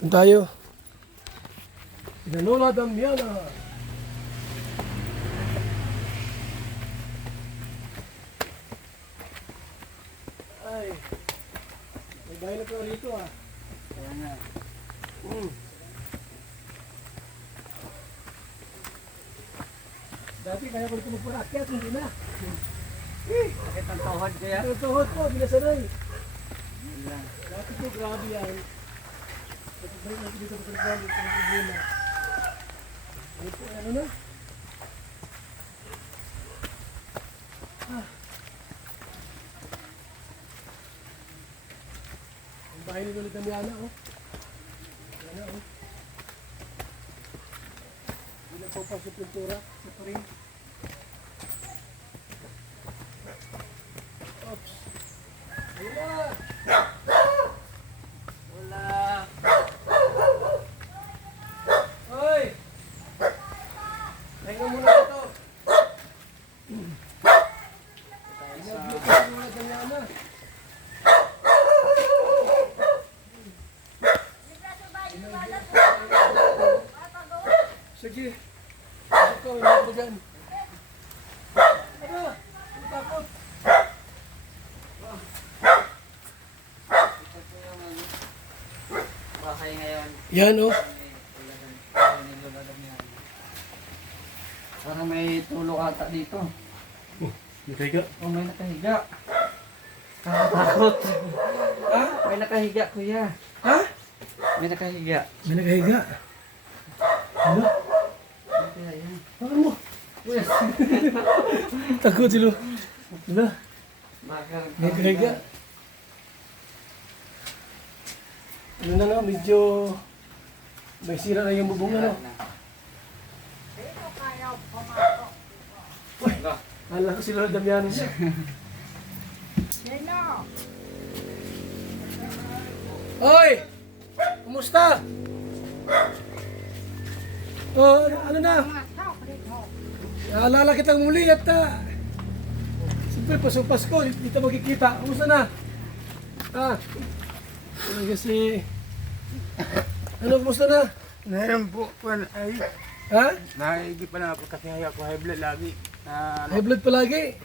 Doon tayo. Pinanola Damiana. Ay. May bahay na pala rito ah. Kaya nga. Dati kaya ko ito magparakyat, hindi na. Sakit ang tuhod kaya. Ang tuhod ko, hindi na sanay. Yun lang. Dati ko, grabe yan. Pagkabalik natin dito sa trabaho, ito ang problema. Ano po, ano na? Ang bahay ni Lola Damiana, oh. Yan oh. Hindi na po pa sa pintura, sa paring. Oops. Ayun na! Wala. Hoy! Tayo muna ito. Inabot ko si Lola Damiana. Sige. Ito, inabot ko dyan. Ano? Ano takot? Ito po yung ano, bahay ngayon. Yan oh. Ni Lola Damiana. Parang may tulog ata dito. Nakahiga. Oh, may nakahiga. Takot. Ha? May nakahiga, kuya. Ha? May nakahiga. May nakahiga. Ano? Ano kaya yan? Ano mo? Kuya. Takot sila. Diba? Bakal. May nakahiga. Ano na nga, medyo may sira na yung bubong ano. Uy, kala ko si Lola Damiano siya. Hoy! Kumusta? Oh, ano na? Naalala kitang muli at siyempre Pasko, dito magkikita. Kumusta na? Kasi ano, kumusta na? Ngayon po, ay, Ha? naigi pa na ako kasi ako high blood lagi. High blood palagi?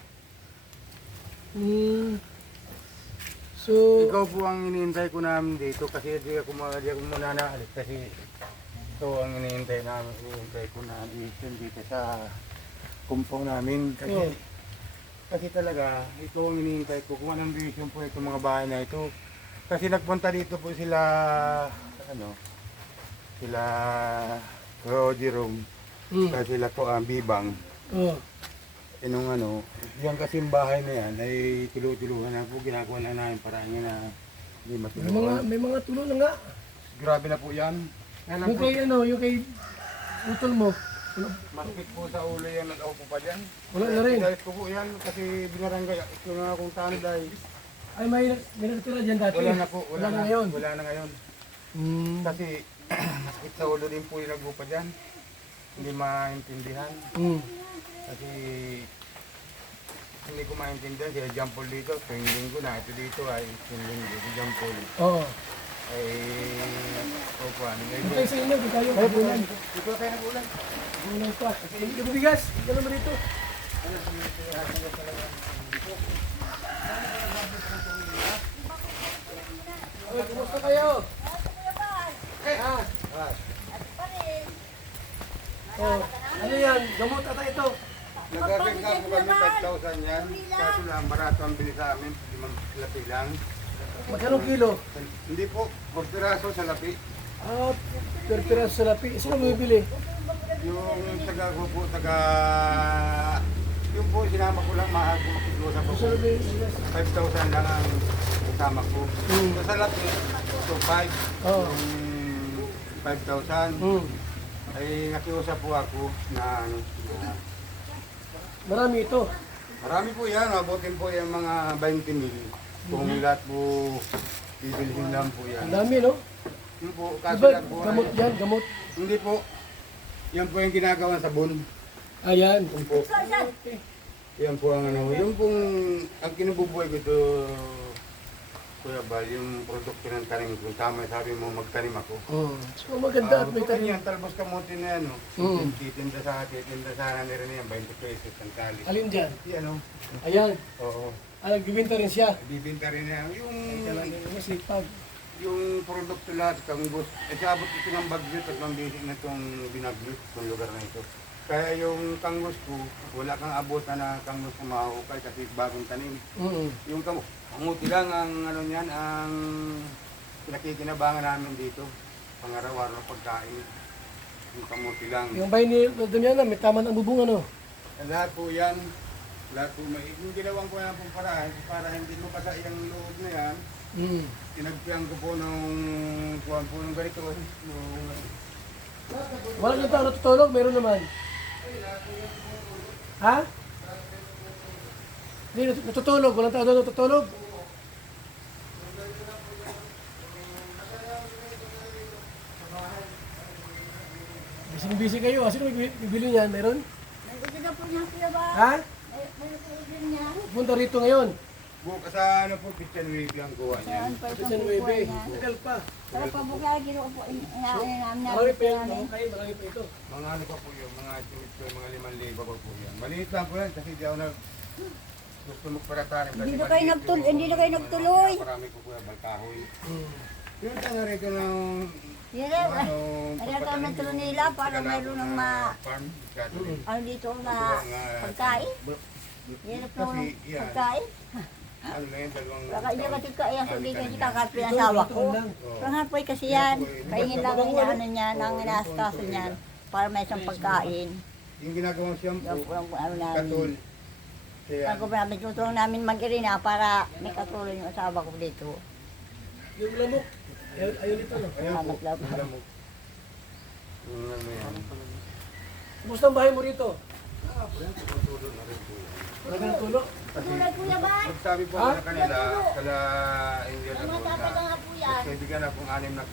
So, Ikaw po ang iniintay ko namin dito kasi di ako muna naalis kasi ito ang iniintay ko na dito sa kumpong namin kasi Oh. kasi talaga ito ang iniintay ko kung anong vision po itong mga bahay na ito kasi nagpunta dito po sila sila Jerome kasi sila po ang Bibang. oh. Nung yan kasing bahay na yan ay tulu-tuluhan na po, ginagawa na namin parang yun na hindi matuluhan. May mga tulo na nga. Grabe na po yan. Yan lang Yung po, kay yung kay utol mo. masakit po sa ulo yan, nag-aupo pa dyan. Wala na rin. Dahil ko po yan kasi binarangay, ito na akong tanday. Ay, may natira dyan dati. Wala na po, Wala na ngayon. Wala na ngayon. Kasi masakit sa ulo din po yung nag-aupo dyan. Hindi maintindihan. Kasi hindi ko maintindihan si John Paul dito, tuwing linggo na ito dito ay tuwing linggo si John Paul Oo. ay ano Okay sa inyo, di tayo. Bulan. dito kayo nagulan. Bulan pa. Hindi ka bigas. Hindi ka naman dito. Oy, kumusta kayo? Ah. Oh, ano yan? Gamot ata ito. Nagagawin ka po kami 5,000 yan. Kaso lang, barato ang bili sa amin, 5 lapi lang. Magkano kilo? Hindi po, 4 piraso sa lapi. Ah, per piraso sa lapi. Sino bibili? Yung taga ko po, yung po sinama ko lang, mahal ko makiklusa po. Sino bibili? 5,000 lang ang kasama ko. So sa lapi, so 5. Oo. Yung 5,000. Ay nakiusap po ako na Marami ito. marami po yan, abutin po yung mga 20 mil. Kung lahat po bibilhin lang po yan. Ang dami, no? Yun po, kaso Diba, lang po gamot ay, yan, gamot. hindi po, yan po yung ginagawa sa sabon. Ayan. Yun po, yan po ang yung pong, ang kinububuhay ko ito, Kuya Bal, yung produkto ng tanim, kung tama sabi mo magtanim ako. So maganda at may tanim. Yan, talbos kamote na yan, no? Titinda sa rin yan, 20 pesos ang tali. Alin dyan? Yan, no? Ayan. Oo. Nagbibenta rin siya. Bibinta rin yan. Talagang masipag. Yung produkto lahat, kanggos, sabot ito ng bagyo at mambisik na itong binagyo, itong lugar na ito. Kaya yung kanggos ko, wala kang abot na kanggos na mahukay kasi bagong tanim. Yung kamuti lang ang ano niyan, ang pinakikinabangan namin dito. Pangaraw-araw na pagkain. Yung kamuti lang. Yung bahay ni Damiana, may tama ng bubong ano. Lahat po yan, lahat po may, yung ginawang ko na pong paraan para hindi mo kasi yung loob na yan, tinagpian ko po nung kuwan po nung ganito. Wala yung tao natutulog, meron naman. Ha? Hindi, natutulog. Walang tao doon natutulog. Busy kayo. Sino may bibili niyan? Meron? Nandito na po niya kuya ba? Ha? May order niya. Punta rito ngayon. Bukas sa ano po, kitchen week lang kuha niyan. Saan pa Kasi itong may kukuha baby. niya? Tagal pa. Pero pa buka, ginawa po, inaano namin Marami pa yan. namin. Marami pa ito. Mga ano pa po yun, mga estimate ko, mga 5,000 pa po yan. Maliit lang po yan kasi di ako gusto magparatarin. Hindi na kayo nagtuloy. Marami po kuya, balkahoy. Yun ka na rito ng Yan na, ano tayo nagtuloy nila para mayroon ng farm, Catholic. ano dito na pagkain. Yan na po ng pagkain. Ano na yun, dalawang... Baka hindi ka kaya so di kayo kakapit ang asawa ko. Pero nga po kasi yan, kaingin lang ang inaano niya, ang inaaskaso niyan para may isang pagkain. Yung ginagawang Yan shampoo, po ang ano namin. katol. Kaya, Ako pa namin tutulong namin mag-irina para may katulong yung asawa ko dito. Yung lamok. Ayun ito no. ayan po, Hanap lang. yung lamok. Yung ano yan. Kumusta ang bahay mo rito? Tutulog na rin po yan. Wala ka ng tulo? Tulad kuya ba? Magsabi po Ha? sa kanila, kala Indian ako Matapos na nga po yan. kaibigan akong 6 na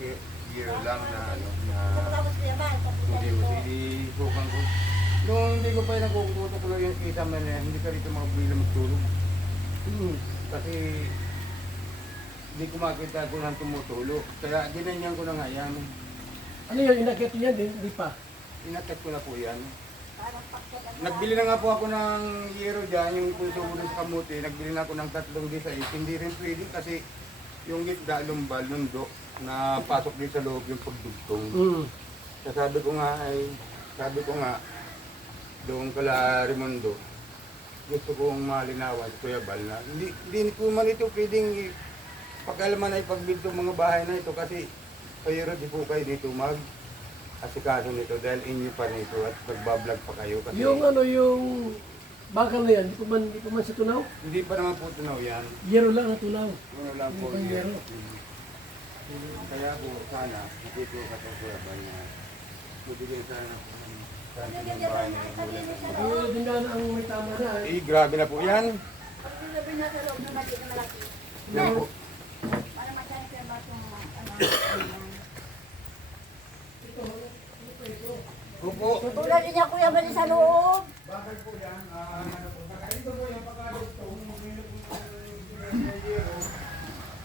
year lang na ano, na Tapos kuya ba? hindi sukan ko. Nung hindi ko pa nakukuto ko lang yung kita man hindi ka rito makabili magtulog. Kasi hindi ko makita kung nang tumutulog. Kaya ginanyan ko na nga yan. Ano yun? Inakit niya din? Hindi pa. Inakat ko na po yan. Nagbili na nga po ako ng yero dyan, yung puso ko dun sa kamuti. Nagbili na ako ng 3 design. Hindi rin pwede kasi yung gitda, lumbal, nundo, na pasok din sa loob yung pagdugtong. Kaya sabi ko nga, doon kala Raimundo, gusto kong malinawan sa Kuya Bal na hindi ko man ito pwedeng pag-alaman ay pagbigtong mga bahay na ito kasi pero di po kayo dito asikaso nito dahil inyo pa nito at nagbablog pa kayo kasi Yung ano, yung bakal na yan, hindi pa man sa tunaw? hindi pa naman po tunaw yan. Yero lang ang tunaw. Ano lang po Hindi pa yan. yero. Kaya po sana nakito ka sa Kuya Bal na bibigyan sana ng bahay na yun. Yung din na ang may tama na. Eh, grabe na po yan. Sabi na sa loob na malaki. Yan po. Para masyari kuya ba itong ano. Opo. Tutulad din niya kuya ba sa loob? Bakit po yan? Ano po? Ito po yung pagkadugtong.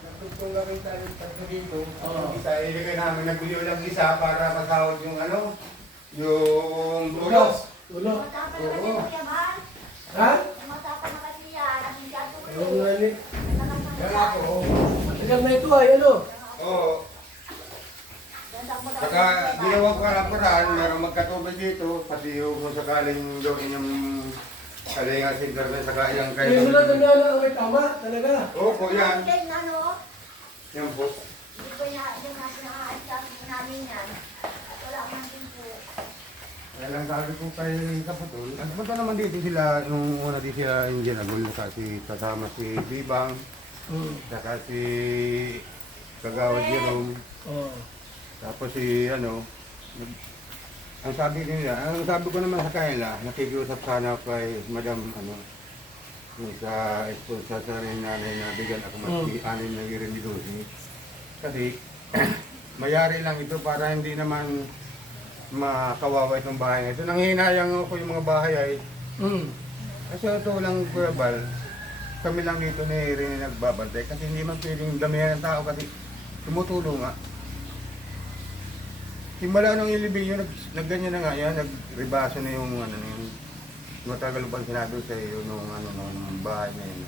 Nagtugtong na rin tayo tatlo dito. Isa, ilagay namin. Nagbili lang isa para masahod yung ano? Yung tulo. Tulo. Matapang na kasi kuya ba? Ha? Matapang na kasi yan. Ang hindi ato ko. Ayaw nga ni. Yan ako. Matagal na ito ay ano? Oo. Saka ginawa ko ng paraan, meron magkatubig dito, pati yung kung sakaling gawin yung kalinga center na saka yung Kaya sila na ang may tama talaga. Opo, yan. Yan ano? Yan po. Hindi ko niya nakaalis namin yan. Wala man din po. Kaya lang sabi ko kay Kapatol, nagpunta naman dito sila, nung una dito sila yung ginagol, kasi kasama si Bibang, saka si Kagawad Jerome, Oh. tapos si ano, ang sabi ko naman sa kanila, nakikiusap sana ako kay Madam ano, sa sponsor sa rin nanay na bigyan ako mas 6 na girin dito. Kasi mayari lang ito para hindi naman makawawa itong bahay na ito. Nanghihinayang ako yung mga bahay ay kasi ito lang Kuya Bal. kami lang dito ni Rene nagbabantay kasi hindi man pwedeng damihan ng tao kasi tumutulong nga. Simula nung ilibing yun, nagganyan na nga yan, nagribaso na yung ano yung matagal pa sinabi sa iyo nung ano nung bahay na yun.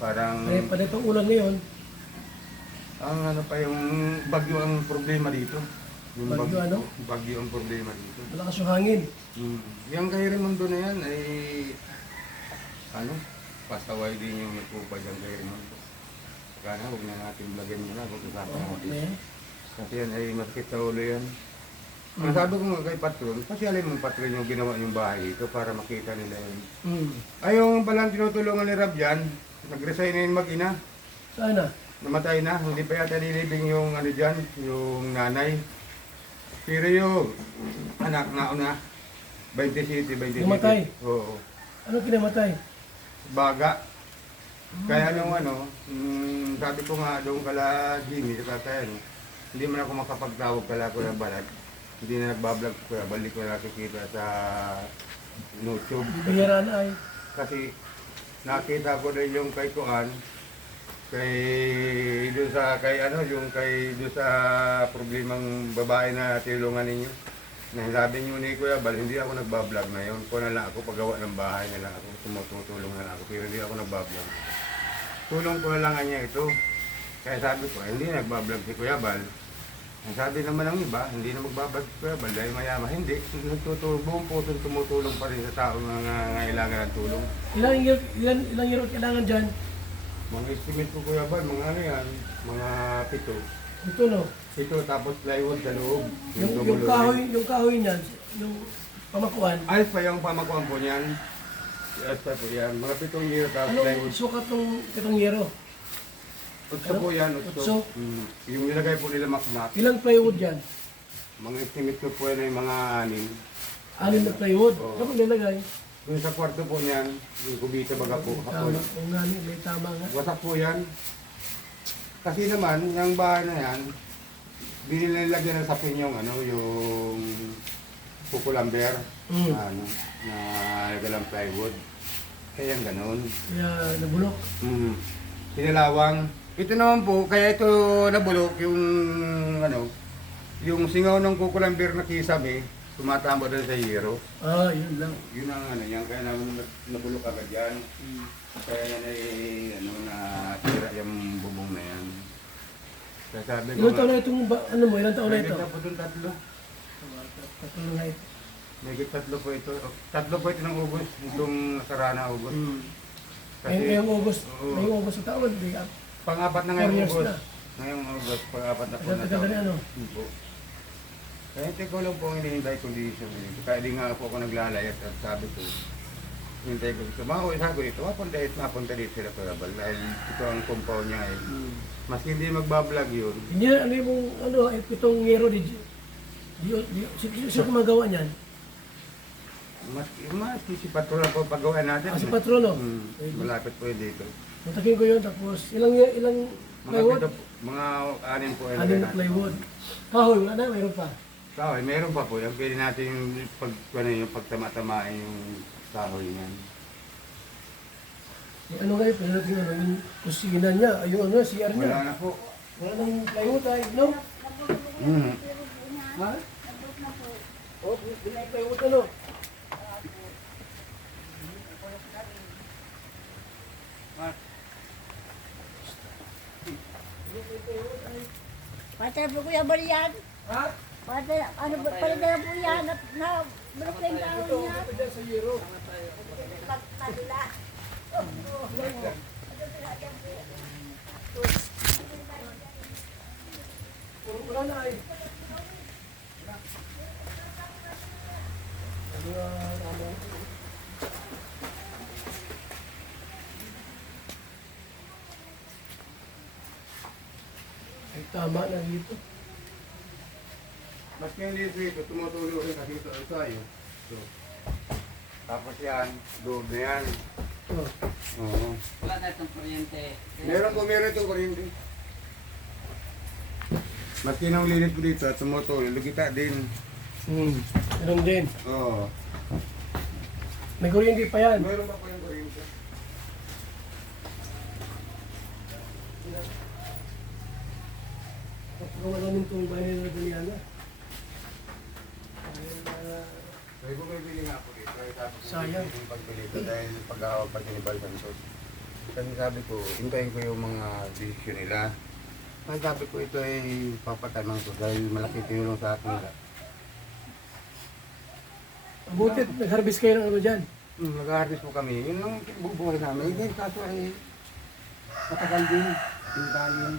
Parang Eh, pa itong ulan ngayon, ang ano pa yung bagyo ang problema dito. Yung Bagyo ano? Bagyo ang problema dito. malakas yung hangin. Yung kay Raimundo na yan ay ano, pasaway din yung nagpupa dyan kay Raimundo. Kana huwag na natin lagyan mo na, huwag usapan natin. Okay. Kasi yan ay masakit sa ulo yan. Ang sabi ko nga kay Patron, kasi alam mo Patron yung ginawa yung bahay ito para makita nila yun. Ay yung palang tinutulungan ni Rab dyan, nag-resign na yung mag-ina. Sana. Namatay na, hindi pa yata nilibing yung ano dyan, yung nanay. Pero yung anak na una, 27. Namatay? Oo. Ano kinamatay? Baga. Kaya nung ano, sabi ko nga doon kala Jimmy, kaya ano, hindi man ako makapagtawag kala Kuya Balat. Hindi na nagbablog ko, balik ko na nakikita sa YouTube. Bihira na ay. Kasi nakita ko din yung kay Kuan, kay doon sa kay ano yung kay doon sa problemang babae na tinulungan ninyo. Na sabi niyo ni Kuya Bal, hindi ako nagba-vlog na yun. Kung na lang ako paggawa ng bahay na lang ako, tumutulong na lang ako, pero hindi ako nagba-vlog. Tulong ko na lang niya ito. Kaya sabi ko, hindi nagba-vlog si Kuya Bal. Ang sabi naman ng iba, hindi na magbablog si Kuya Bal dahil mayama. Hindi, buong puso tumutulong pa rin sa tao na nangangailangan ng tulong. Ilang year kailangan dyan? Mga estimate ko Kuya Bal, mga ano yan, mga 7. Ito no. Ito tapos plywood sa loob. Yung kahoy niyan, yung pamakuan. Ayos pa yung pamakuan po niyan. Ayos pa po yan. Mga 7 year tapos Anong plywood. sukat ng itong yero? Utso po yan, Utso? utso. Yung nilagay po nila makmak. Ilang plywood yan? Mga estimate ko po yan ay mga 6. 6 na plywood. Oo. Kapag nilagay, Doon sa kwarto po niyan, yung kubita baga po. tama. Kapoy. Kung nani, may tama nga. Wasak po yan. Kasi naman, yung bahay na yan, binilagyan ng sapin yung ano, yung kukulamber, ano, na galang plywood. Kaya yung ganun. Kaya nabulok. Pinalawang. Ito naman po, kaya ito nabulok yung ano, yung singaw ng kukulamber na kisame, tumatama doon sa hero. Ah, yun lang. Yun ang ano yan, kaya naman nabulok agad yan. Kaya yan ay ano, natira yung bubong na yan. Kaya sabi ko Ilang taon na itong, ano mo, ilang taon na ito? May po doon 3. Tatlo na ito. May 3 po ito. 3 po ito ng August, itong nasara na August. Ngayong August, Oo. ngayong August na taon, di, Pang-apat na 4 ngayong years August. na. Ngayong August, pang-apat na po na Tagal na ano? Po. Kaya hindi ko lang po ang hinihintay condition dito. Kaya di nga po ako naglalayas at sabi ko, hintay ko dito. Mga sabi ko dito, mapunta dito sila Kurabal dahil ito ang compound niya eh. Mas hindi magbablog yun. Hindi, ano yung, ano, itong yero, sino kumagawa niyan? Mas si Patrol ang po pagawin natin. Ah, si Patrono. Malapit po yun dito. Matakin ko yun, tapos ilang plywood? Mga 6 po. 6 na plywood. Kahoy, wala na, mayroon pa. Kahoy, meron pa po yan. Pwede natin yung pagtama-tamain yung kahoy niyan. Ano kayo, pwede natin ano, yung kusina niya, yung ano, CR niya. Wala na po. Wala nang plywood ay, no? Ha? Oh, may plywood ano? Patay po Kuya Bal yan. Ha? Patay, ano ba, patay na po yan. Na, bulok na yung kahoy niya. Ito dyan sa yero. Pagkakala. Wala na ay. Ano? Ay, tama na dito. Mas kaya dito, tumutulong rin kasi ito tayo. So, tapos yan, doon na yan. Oh. Oo. Wala na itong kuryente. Meron itong kuryente. Maski nang lilit ko dito, tumutulong, lugita din. Meron din. Oo. May kuryente pa yan. Meron pa po yung kuryente. Gawa namin itong bahay nila Daliana. Sabi ko may bili nga ako dito. Kaya sabi ko, Sayang. yung pagbili ko dahil pag-awag pa ni Balbantos. Kasi sabi ko, hintayin ko yung mga desisyon nila. Kaya sabi ko, ito ay papatanong ko dahil malaki tinulong sa akin nila. Mabuti, nag-harvest kayo ng ano dyan. Nag-harvest po kami. Yun ang bubuhay namin. Eh, kaso ay matagal din. Hintayin.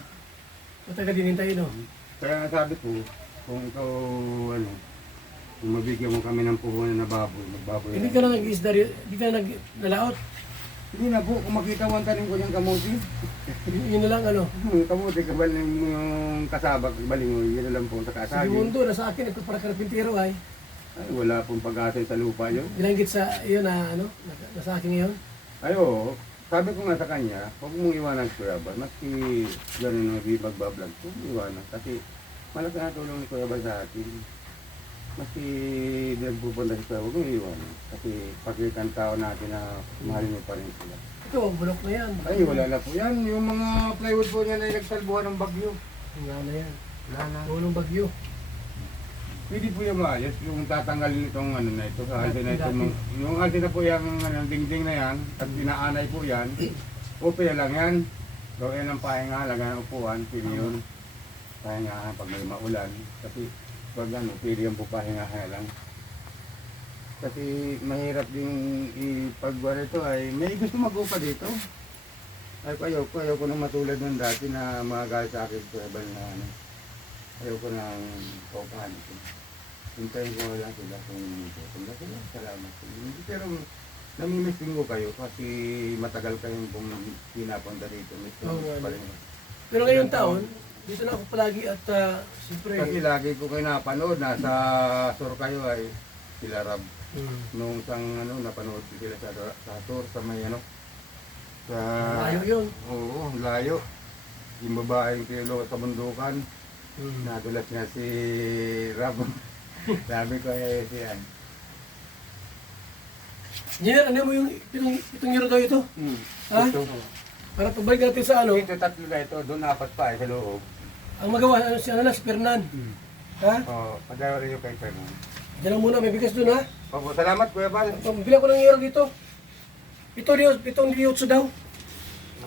Matagal din hintayin, no? Kaya sabi ko, kung ikaw, ano, kung mabigyan mo kami ng puhunan na baboy, magbaboy. Hindi ka na nag-isda, hindi ka na nalaot. Hindi na po, kung makita mo ang tanim ko niyang kamuti. Yun na lang, ano. Kamuti, kabaling mo yung kasabag, kabaling mo, yun na lang po sa Si kasagi. Mundo, nasa akin, nagpapakarapintero ay. Ay, wala pong pag-asa sa lupa yun. Bilanggit sa iyo na, ano, nasa akin ngayon. Ay, oo. Sabi ko nga sa kanya, huwag mong iwanan si Kuya Bal. Maski gano'n na magbablog, huwag mong iwanan. Kasi malaki na tulong ni Kuya Bal sa atin. Maski nagpupunta si Kuya, huwag mong iwanan. Kasi pakita ang tao natin na mahalin mo pa rin sila. Ito, bulok na yan. Ay, wala na po yan. Yung mga plywood po niya na nagsalbuhan ng bagyo. Wala na yan. Wala na. Tulong bagyo. Pwede po yung maayos, yung tatanggalin itong ano na ito, sa altin na ito. Dati. Yung altin na po yung ano, dingding na yan, at dinaanay po yan, okay lang yan. Gawin ng pahinga, lagyan ng upuan, pwede yun. Pahinga pag may maulan. Kasi pag ano, pwede yung pupahinga lang. Kasi mahirap din ipagwa ito ay, may gusto mag-upa dito. Ay ayaw ko nang matulad ng dati na magagal sa akin, kuwebal na ano. Ayaw ko nang paupahan ito. Hintayin ko lang sila kung pupunta sila. Salamat. Pero namimiss ko kayo kasi matagal kayong pinapunta dito. Oo nga, Pa rin. Pero ngayong taon, dito na ako palagi at siyempre, Kasi lagi ko kayo napanood. Nasa Sur kayo ay sila Rab. Nung isang ano, napanood ko sila sa Sur, sa may ano. Sa... layo yun. Oo, layo. Yung babaeng kilo sa bundukan. Nadulas na si Rab. Sabi ko eh siyan. Engineer, ano mo yung itong euro daw ito? Ha? Ito, Para pagbalik natin sa ano, ito tatlo na ito, doon apat pa sa loob. ang magawa, ano si ano na, si Fernan. Ha? Oo, padala rin yung kay Fernand. Diyan lang muna, may bigas doon ha. Opo, salamat Kuya Bal. Bili ako ng euro dito. Itong liutso daw.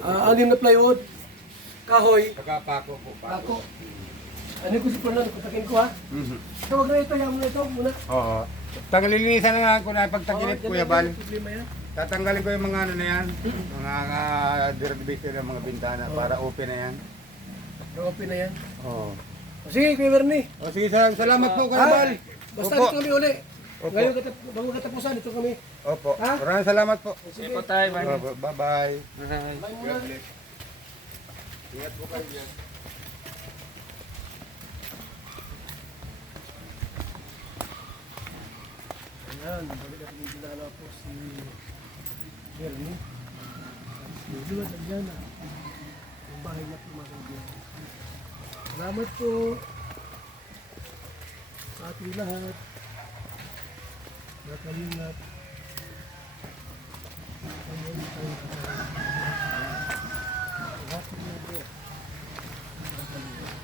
Anim na plywood. Kahoy. Pagkapako po. Ako. Ano ko si Fernan, kontakin ko ha. Tawag na ito, yaman na ito muna. Oo. Tangalilinisan na nga ko na pagtaginit Oo, Kuya dyan Bal. lang, problema yan. Tatanggalin ko yung mga ano na yan. Mga derivation ng mga bintana para open na yan. Okay na yan. Oo. O, sige, Kuya Bernie. O sige, salamat po Kuya Ha? Bal. Basta Opo. dito kami uli. Opo. Ngayon, bago katapusan, dito kami. Opo. Ha? Maraming salamat po. Sige po tayo, bye. Opo, bye-bye. Bye. Bye muna. Ingat po kayo dyan. Ayan, balik natin yung kilala po si Bernie. Si Luan Aliana. Yung bahay na po mga kaibigan. Salamat po sa ating lahat. Nakalingat. Ayun, tayo lahat na po. Nakalingat.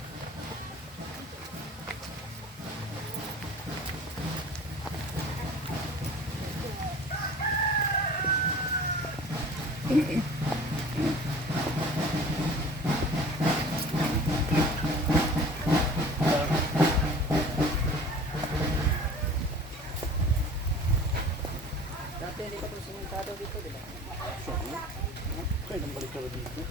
Dati hindi pa ito simentado dito, di ba? Kailan balik ka ba dito?